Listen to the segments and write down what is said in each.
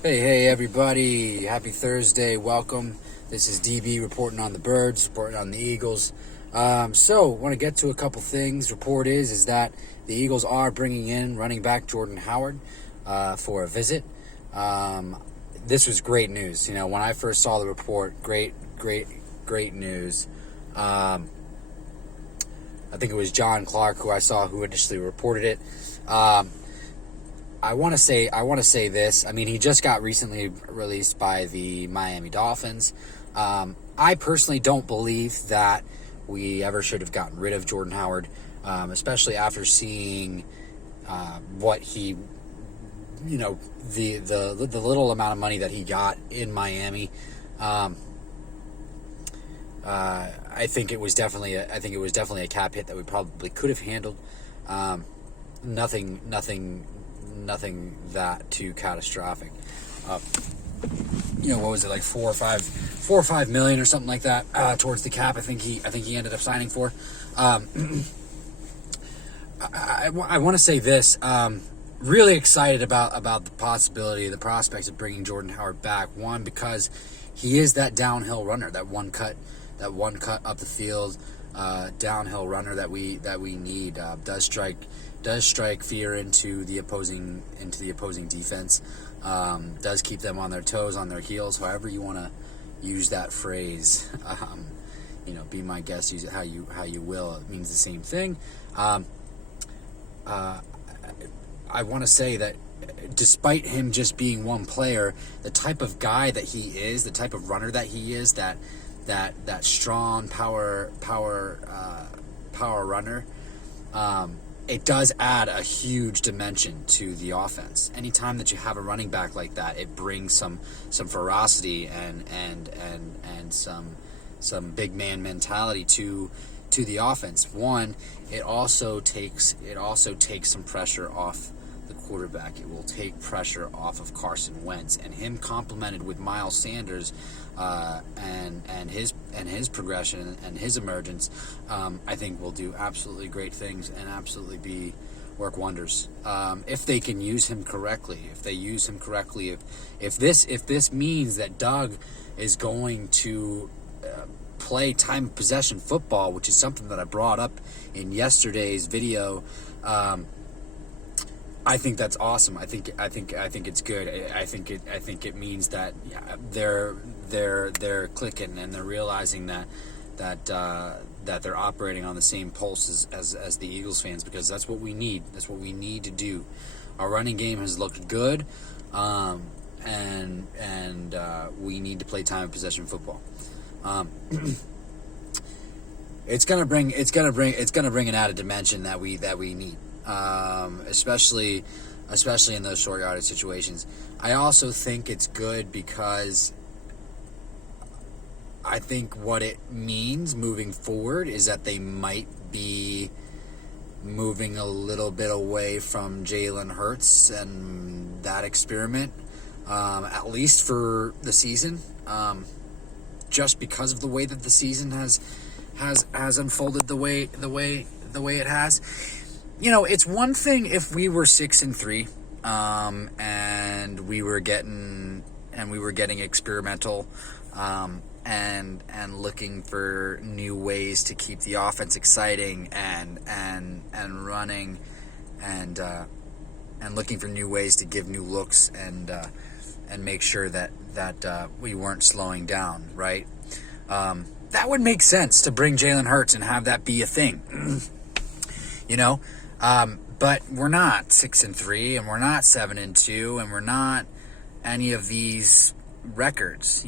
Hey, everybody. Happy Thursday. Welcome. This is DB reporting on the Birds, reporting on the Eagles. Want to get to a couple things. Report is that the Eagles are bringing in running back Jordan Howard for a visit. This was great news. When I first saw the report, great news. I think it was John Clark who initially reported it. I want to say this. I mean, he just got recently released by the Miami Dolphins. I personally don't believe that we ever should have gotten rid of Jordan Howard, especially after seeing what he, the little amount of money that he got in Miami. I think it was definitely a cap hit that we probably could have handled. Nothing that too catastrophic. What was it, like 4 or 5 million or something like that towards the cap? I think he ended up signing for. I want to say this. Really excited about the prospects of bringing Jordan Howard back. One, because he is that downhill runner, that one cut up the field, downhill runner that we need. Does strike fear into the opposing defense. Does keep them on their toes, on their heels, however you want to use that phrase. Be my guest, use it how you will. It means the same thing. I want to say that despite him just being one player, the type of guy that he is, the type of runner that he is, that strong power runner, it does add a huge dimension to the offense. Anytime that you have a running back like that, it brings some ferocity and some big man mentality to the offense. One, it also takes some pressure off the quarterback. It will take pressure off of Carson Wentz, and him complemented with Miles Sanders and his progression and his emergence, I think will do absolutely great things and absolutely work wonders if they can use him correctly. If they use him correctly, if this means that Doug is going to play time of possession football, which is something that I brought up in yesterday's video. I think that's awesome. I think it's good. I think it means that they're clicking and they're realizing that they're operating on the same pulse as the Eagles fans, because that's what we need. That's what we need to do. Our running game has looked good, and we need to play time of possession football. It's gonna bring an added dimension that we need. Especially in those short yardage situations. I also think it's good because I think what it means moving forward is that they might be moving a little bit away from Jalen Hurts and that experiment, at least for the season, just because of the way that the season has unfolded the way it has. It's one thing if we were 6-3, and we were getting experimental, and looking for new ways to keep the offense exciting and running, and looking for new ways to give new looks and make sure that we weren't slowing down, right? That would make sense to bring Jalen Hurts and have that be a thing, But we're not 6-3, and we're not 7-2, and we're not any of these records.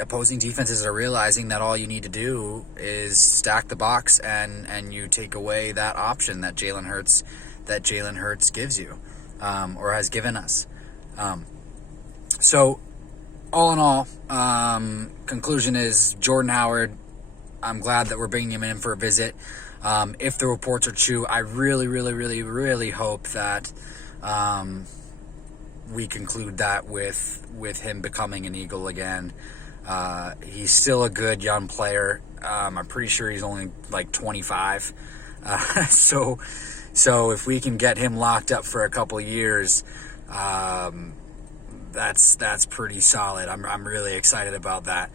Opposing defenses are realizing that all you need to do is stack the box, and you take away that option that Jalen Hurts gives you, or has given us. So, all in all, conclusion is Jordan Howard. I'm glad that we're bringing him in for a visit. If the reports are true, I really, really, really, really hope that we conclude that with him becoming an Eagle again. He's still a good young player. I'm pretty sure he's only like 25. So if we can get him locked up for a couple years, that's pretty solid. I'm really excited about that.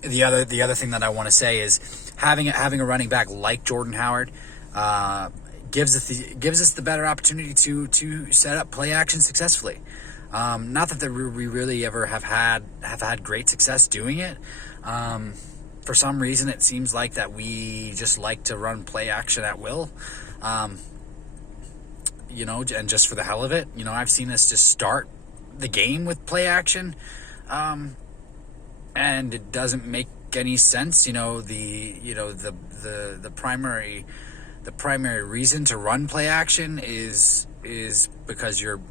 The other thing that I want to say is having a running back like Jordan Howard gives us the better opportunity to set up play action successfully. Not that we really ever have had great success doing it. For some reason, it seems like that we just like to run play action at will. And just for the hell of it, I've seen us just start the game with play action, and it doesn't make any sense. The primary reason to run play action is because you're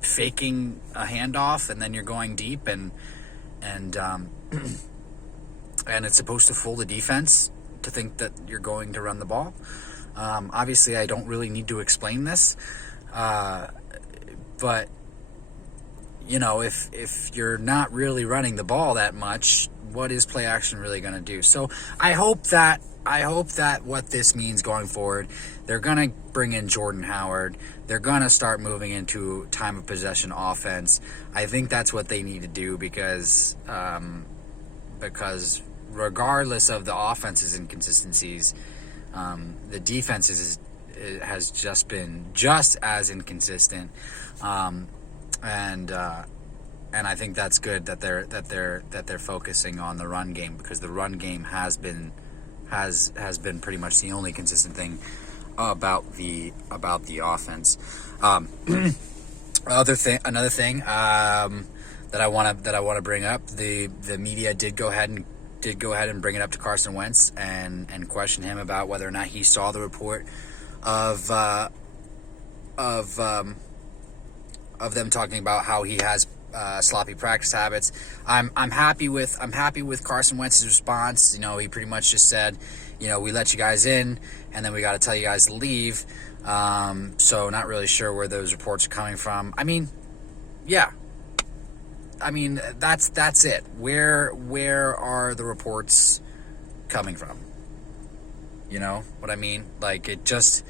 faking a handoff and then you're going deep and it's supposed to fool the defense to think that you're going to run the ball. Obviously, I don't really need to explain this, but if you're not really running the ball that much, what is play action really going to do? So I hope that what this means going forward, they're going to bring in Jordan Howard. They're going to start moving into time of possession offense. I think that's what they need to do because regardless of the offense's inconsistencies, the defense has just been just as inconsistent. And I think that's good that they're focusing on the run game, because the run game has been pretty much the only consistent thing about the offense. Another thing that I want to bring up, the media did go ahead and bring it up to Carson Wentz and question him about whether or not he saw the report of them talking about how he has sloppy practice habits. I'm happy with Carson Wentz's response. He pretty much just said, we let you guys in, and then we got to tell you guys to leave. So not really sure where those reports are coming from. I mean, yeah. I mean, that's it. Where are the reports coming from? You know what I mean? Like, it doesn't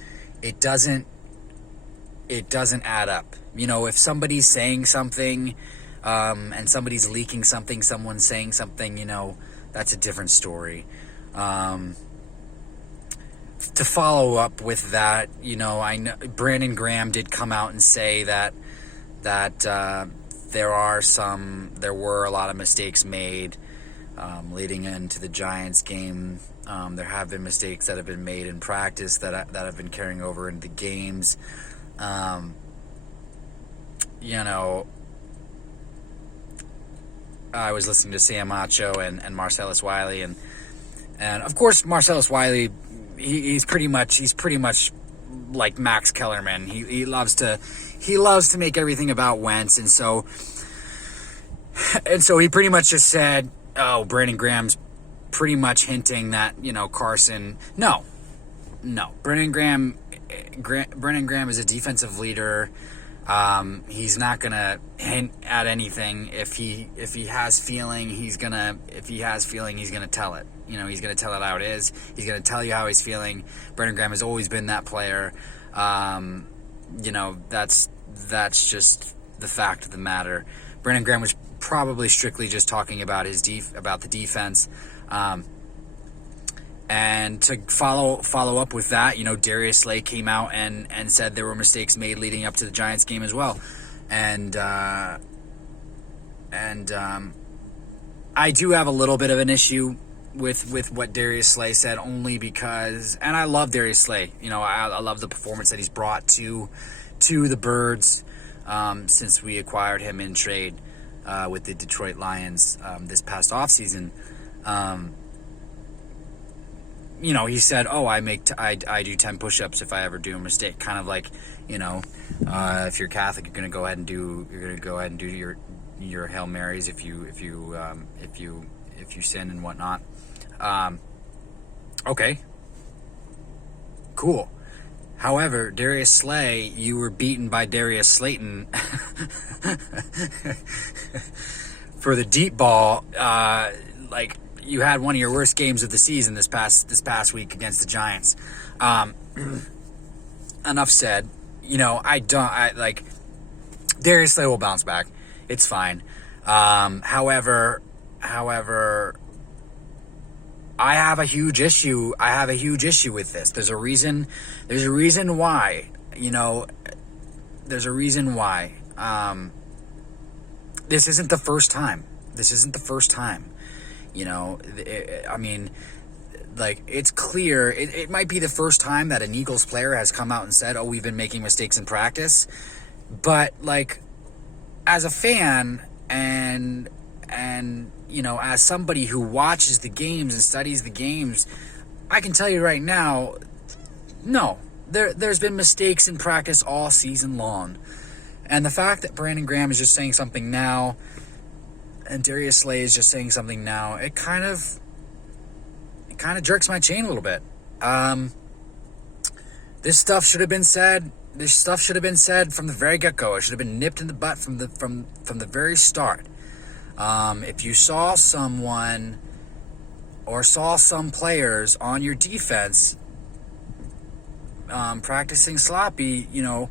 add up. If somebody's saying something, and somebody's leaking something, someone's saying something, that's a different story. To follow up with that, I know Brandon Graham did come out and say that there were a lot of mistakes made leading into the Giants game. There have been mistakes that have been made in practice that have been carrying over into the games. I was listening to Sam Acho and Marcellus Wiley, and of course Marcellus Wiley, he's pretty much like Max Kellerman. He loves to make everything about Wentz, and so he pretty much just said, "Oh, Brandon Graham's pretty much hinting that Carson." No, Brandon Graham is a defensive leader. He's not gonna hint at anything. If he has feeling, he's gonna tell it. He's gonna tell it how it is. He's gonna tell you how he's feeling. Brandon Graham has always been that player. That's just the fact of the matter. Brandon Graham was probably strictly just talking about about the defense. And to follow up with that, Darius Slay came out and said there were mistakes made leading up to the Giants game as well. And I do have a little bit of an issue with what Darius Slay said, only because, and I love Darius Slay. I love the performance that he's brought to the Birds since we acquired him in trade with the Detroit Lions this past offseason. He said, "Oh, I do 10 push-ups if I ever do a mistake." Kind of like, if you're Catholic, you're gonna go ahead and do your Hail Marys if you sin and whatnot. Okay, cool. However, Darius Slay, you were beaten by Darius Slayton for the deep ball. You had one of your worst games of the season this past week against the Giants. enough said. Darius Slay will bounce back. It's fine. However, I have a huge issue. With this. There's a reason why. There's a reason why. This isn't the first time. It's clear. It might be the first time that an Eagles player has come out and said, "Oh, we've been making mistakes in practice." But as a fan and as somebody who watches the games and studies the games, I can tell you right now, no, there's been mistakes in practice all season long. And the fact that Brandon Graham is just saying something now and Darius Slay is just saying something now, it kind of jerks my chain a little bit. This stuff should have been said. This stuff should have been said from the very get-go. It should have been nipped in the butt from the very start. If you saw someone or saw some players on your defense practicing sloppy, you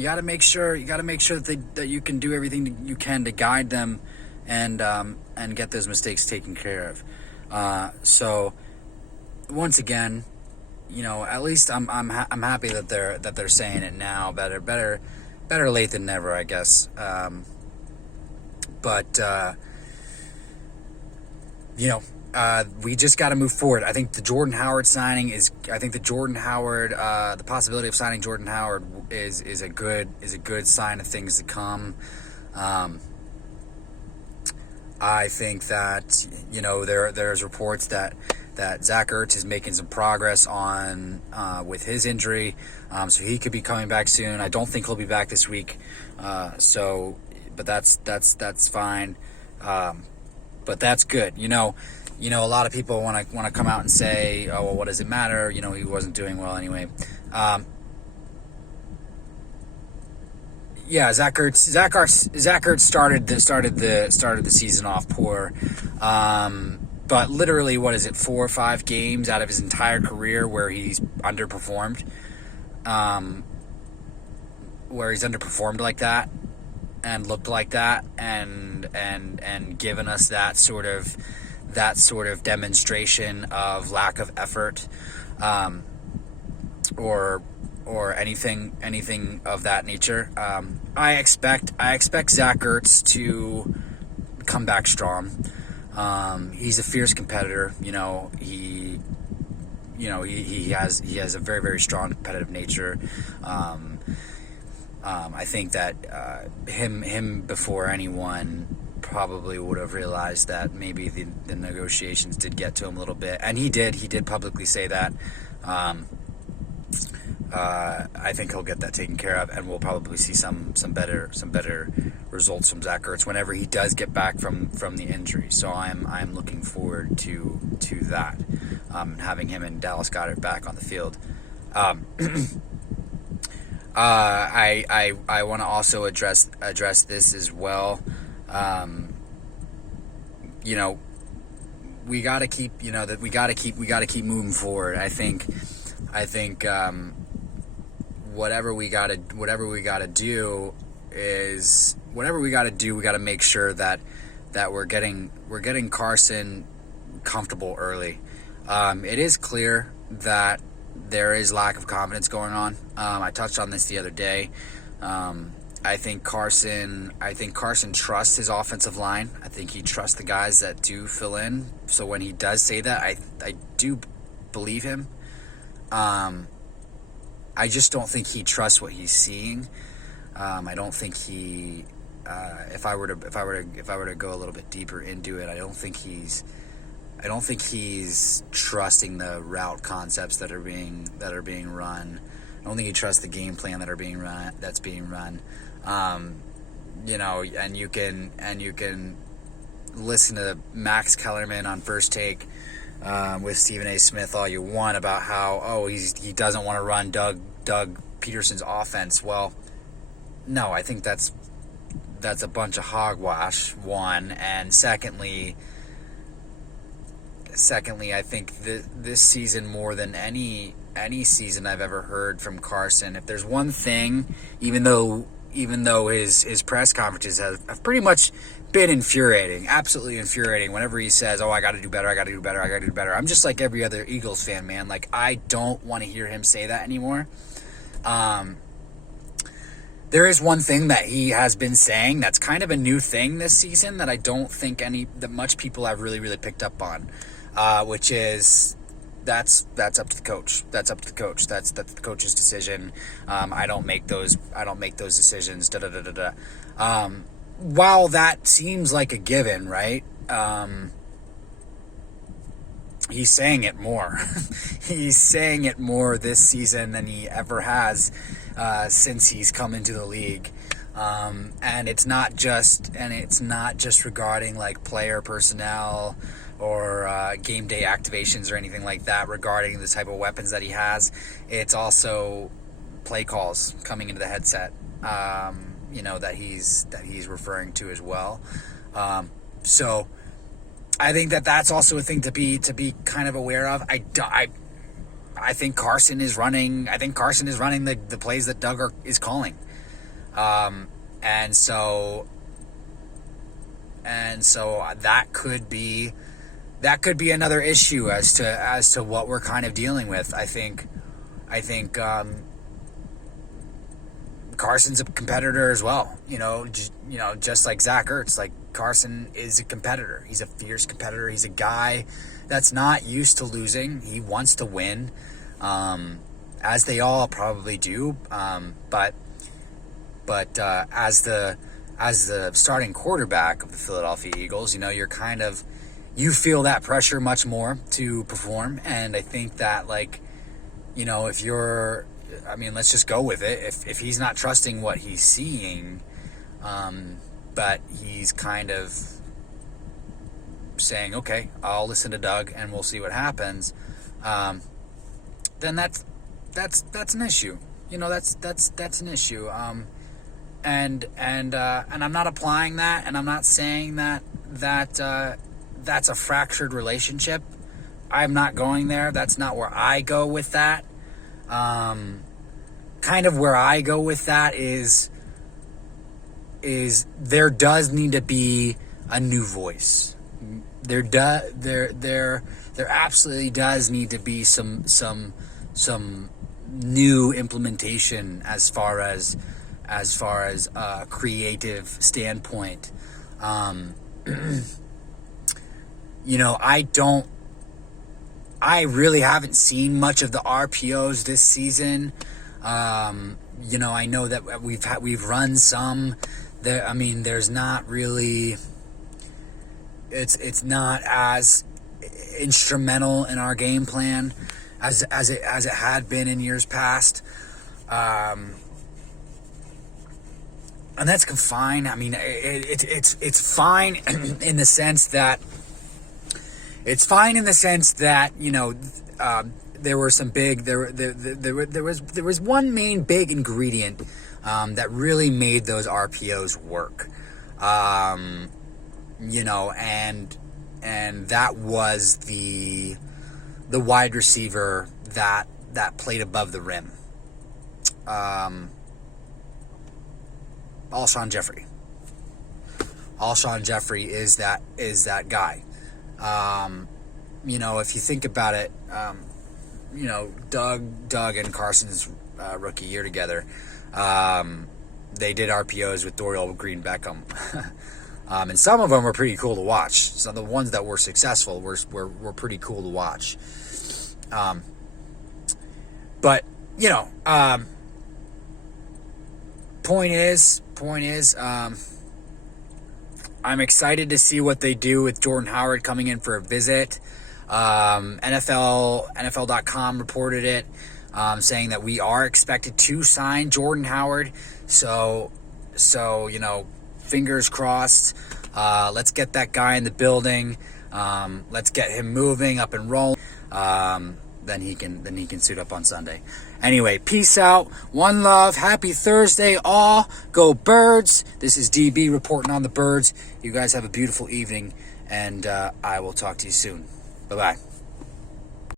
got to make sure that you can do everything you can to guide them and get those mistakes taken care of. So once again, at least I'm happy that they're saying it now. Better late than never, I guess. We just got to move forward. I think the Jordan Howard signing the possibility of signing Jordan Howard is a good sign of things to come. I think that there's reports that Zach Ertz is making some progress on with his injury, so he could be coming back soon. I don't think he'll be back this week, but that's fine. But that's good. A lot of people want to come out and say, "Oh, well, what does it matter? He wasn't doing well anyway." Yeah, Zach Ertz started the season off poor, but literally, 4 or 5 games out of his entire career where he's underperformed, like that, and looked like that, and given us that sort of demonstration of lack of effort, or anything of that nature. I expect Zach Ertz to come back strong. He's a fierce competitor. He has a very, very strong competitive nature. I think that him before anyone probably would have realized that maybe the negotiations did get to him a little bit, and he did publicly say that. I think he'll get that taken care of, and we'll probably see some better results from Zach Ertz whenever he does get back from the injury. So I'm looking forward to that, having him and Dallas Goedert back on the field. I want to also address this as well. We got to keep moving forward. I think whatever we got to do, we got to make sure that we're getting Carson comfortable early. It is clear that there is lack of confidence going on. I touched on this the other day. I think Carson trusts his offensive line. I think he trusts the guys that do fill in. So when he does say that, I do believe him. I just don't think he trusts what he's seeing. I don't think he. If I were to go a little bit deeper into it, I don't think he's trusting the route concepts that are being run. I don't think he trusts the game plan that's being run. And you can listen to Max Kellerman on First Take with Stephen A. Smith all you want about how he doesn't want to run Doug Peterson's offense. Well, no, I think that's a bunch of hogwash, one, and secondly, I think this season more than any any season I've ever heard from Carson. If there's one thing, even though his press conferences have pretty much been infuriating, absolutely infuriating, whenever he says, oh, I got to do better, I got to do better, I got to do better. I'm just like every other Eagles fan, man. Like, I don't want to hear him say that anymore. There is one thing that he has been saying that's kind of a new thing this season that I don't think that much people have really picked up on, which is that's up to the coach. That's up to the coach. That's the coach's decision. I don't make those decisions. While that seems like a given, right? He's saying it more. He's saying it more this season than he ever has since he's come into the league. And it's not just regarding like player personnel or game day activations or anything like that regarding the type of weapons that he has. It's also play calls coming into the headset, that he's referring to as well. So I think that's also a thing to be kind of aware of. I think Carson is running. I think Carson is running the plays that Doug is calling, and so that could be another issue as to what we're kind of dealing with. I think Carson's a competitor as well. Just like Zach Ertz, like Carson is a competitor. He's a fierce competitor. He's a guy that's not used to losing. He wants to win, as they all probably do. But as the starting quarterback of the Philadelphia Eagles, you feel that pressure much more to perform. And I think that, if you're, let's just go with it. If he's not trusting what he's seeing, but he's kind of saying, okay, I'll listen to Doug and we'll see what happens, then that's an issue. That's an issue. And I'm not applying that, and I'm not saying that that's a fractured relationship. I'm not going there. That's not where I go with that. Kind of where I go with that is there does need to be a new voice. There absolutely does need to be some new implementation as far as a creative standpoint. I really haven't seen much of the RPOs this season. I know that we've run some. There's not really. It's not as instrumental in our game plan as it had been in years past. And that's fine. It's fine in the sense that. It's fine in the sense that there were some big there was one main big ingredient that really made those RPOs work, and that was the wide receiver that played above the rim, Alshon Jeffrey. Alshon Jeffrey is that guy. If you think about it, Doug and Carson's rookie year together, they did RPOs with Dorial Green Beckham. And some of them were pretty cool to watch. Some of the ones that were successful were pretty cool to watch. Point is, I'm excited to see what they do with Jordan Howard coming in for a visit. NFL.com reported it, saying that we are expected to sign Jordan Howard. So fingers crossed. Let's get that guy in the building. Let's get him moving, up and rolling. Then he can suit up on Sunday. Anyway, peace out. One love. Happy Thursday, all. Go Birds. This is DB reporting on the Birds. You guys have a beautiful evening, and I will talk to you soon. Bye-bye.